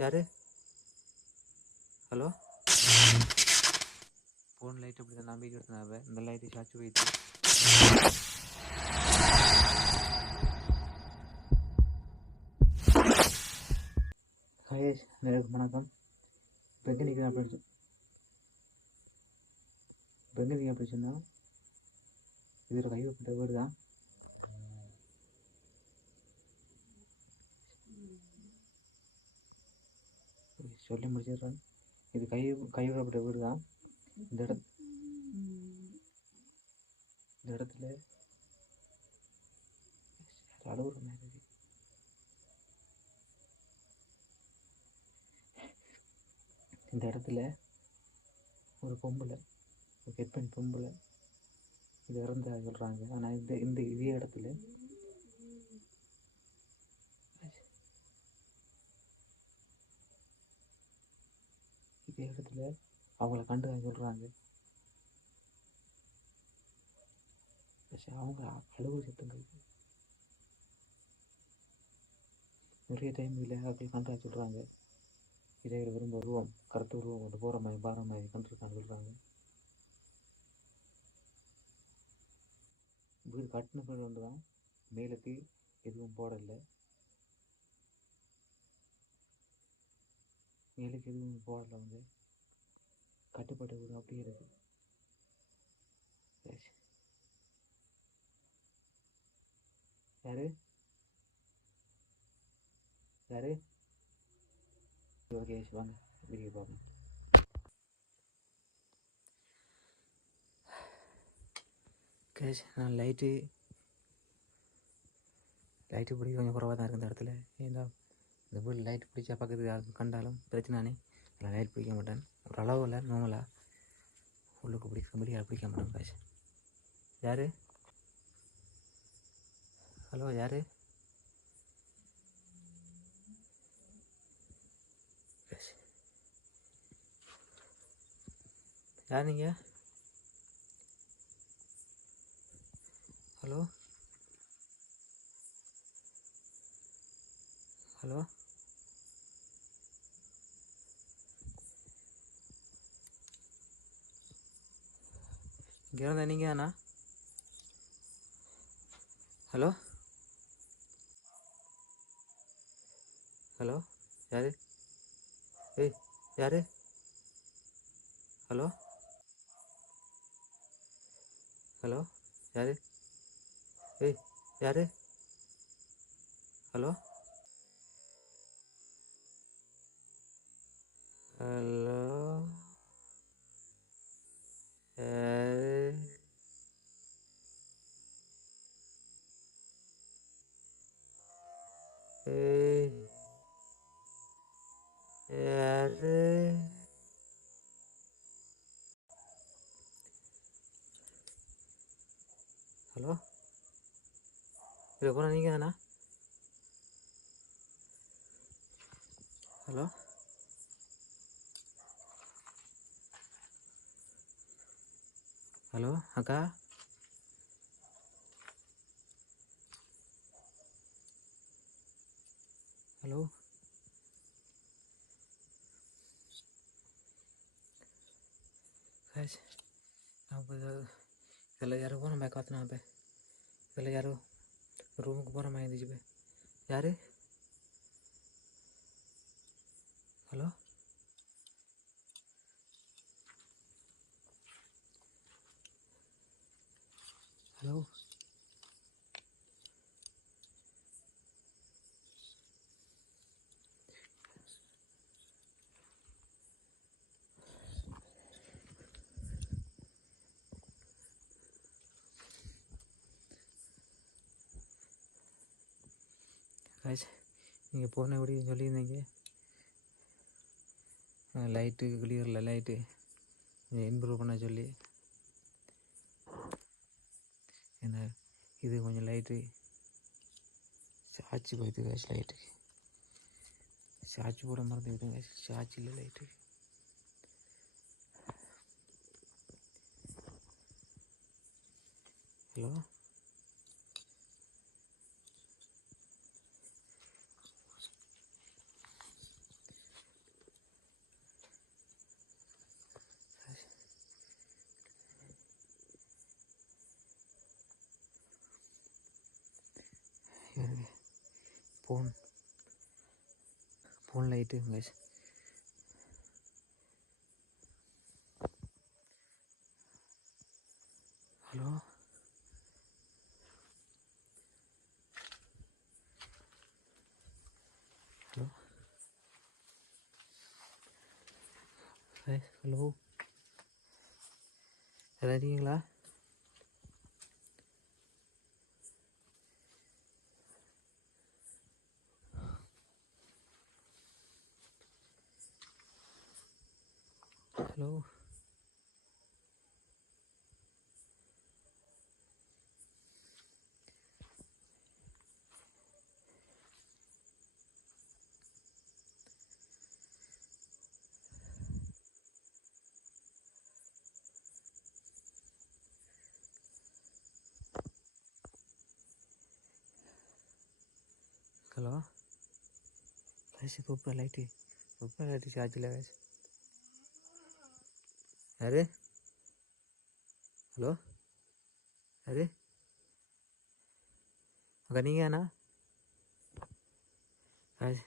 யாரு? Hello? Phone light அப்படி தான் நம்பிக்கை எடுத்தாவே இந்த லைட்டு சாச்சு போயிட்டு ஹயேஷ் நேருக்கு வணக்கம். இப்போ எங்கே நிற்கிறேன் அப்படின்னு இப்போ எங்கே நிற்க அப்படி சொன்னால் இது ஒரு கைவிட்ட வீடு தான். சொல்லி முடிச்சிடுறேன். இது கைவிடப்பட்ட வீடு தான். இந்த இடத்துல அழுகுற மாதிரி இந்த இடத்துல ஒரு பொம்பளை, ஒரு கெட்பெண் பொம்பளை இது இறந்த சொல்கிறாங்க. ஆனால் இதே இடத்துல அவங்கள கண்டு சொல்கிறாங்க. அவங்க அழுகு சத்தங்கள் நிறைய டைம் இல்லை அவர்கள் கண்டா சொல்கிறாங்க. இதே விரும்ப உருவம் கருத்து உருவம் கொண்டு போகிற மாதிரி பார மாதிரி கண்டிருக்கான்னு சொல்கிறாங்க. வீடு கட்டின வீடு ஒன்று தான், மேலுக்கு எதுவும் போடலை, மேலுக்கு எதுவும் போடலை. வந்து கட்டுப்பட்ட வீடு அப்படியே இருக்கு. யாரு யாரு? ஓகே வாங்க வீடியோ பார்ப்போம். கேஷ் நான் லைட்டு பிடிக்க கொஞ்சம் குறவாக தான் இருக்குது இந்த இடத்துல. ஏன்னா இந்த வீடு லைட் பிடிச்சா பக்கத்துக்கு யாரும் கண்டாலும் பிரச்சனை. நான் லைட் பிடிக்க மாட்டேன். ஒரு அளவில் நார்மலாக உள்ளுக்கு பிடிக்க மாட்டேன். கேஷ் யார்? ஹலோ யார்? யார் நீங்கள்? ஹலோ ஹலோ இங்கே இருந்த நீங்கள் தானா? ஹலோ ஹலோ யார்? ஏய் யார்? ஹலோ ஹலோ யார்? ஏய் யார்? ஹலோ ஹலோ யாரு? ஹலோ இதில் போனால் நீங்கள் தானா? ஹலோ ஹலோ அக்கா ஹலோ கேஷ் அப்போ இதில் யாரோ போன மாதிரி காத்துனா. இப்போ இதில் யாரோ ரூமுக்கு போகிற மாதிரி இருந்துச்சு. இப்போ யார்? ஹலோ ஹலோ கேஷ் நீங்கள் போன எப்படி சொல்லியிருந்தீங்க லைட்டு கிளியரில் லைட்டு கொஞ்சம் இம்ப்ரூவ் பண்ண சொல்லி. என்ன இது கொஞ்சம் லைட்டு சாட்சி போயிடுது கேஷ். லைட்டுக்கு சாட்சி போட மறந்துக்கிட்டேங்க. சாட்சி இல்லை light. Hello phone light guys. Hello hello hello யாராவது இருக்கீங்களா? ஹலோ ஹலோ கைஸ், இப்போ லைட்டு சார்ஜ் இல்லை கைஸ். யாரு? ஹலோ யாரு? அக்கா நீங்கள் அண்ணா guys,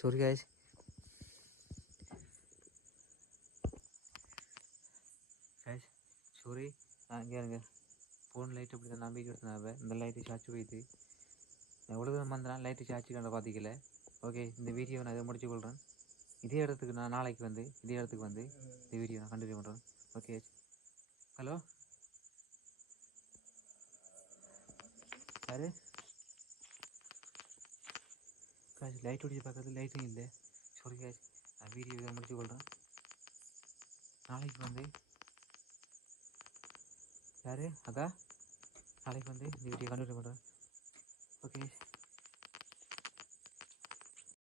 sorry guys. Guys sorry, இங்கே இருங்க. ஃபோன் லைட் அப்படி தான் நம்பிக்கை எடுத்தனாவே இந்த லைட்டு சார்ஜ் போயிட்டு எவ்வளோ தூரம் வந்தேன் லைட்டு சார்ஜ் கண்ட பார்த்திக்கல. ஓகே, இந்த வீடியோ நான் இதை முடிச்சு கொள்கிறேன். இதே இடத்துக்கு நான் நாளைக்கு வந்து இதே இடத்துக்கு வந்து இந்த வீடியோ நான் கண்டினியூ பண்ணுறேன். ஓகே. ஹலோ யாரு? காசு லைட் ஒடிச்சு பார்க்கறது லைட்டும் இல்லை. சாரி காசு, நான் வீடியோ இதை முடிச்சு கொள்கிறேன். நாளைக்கு வந்து யாரு அக்கா நாளைக்கு வந்து இந்த வீடியோ கண்டினியூ பண்ணுறேன். ஓகே.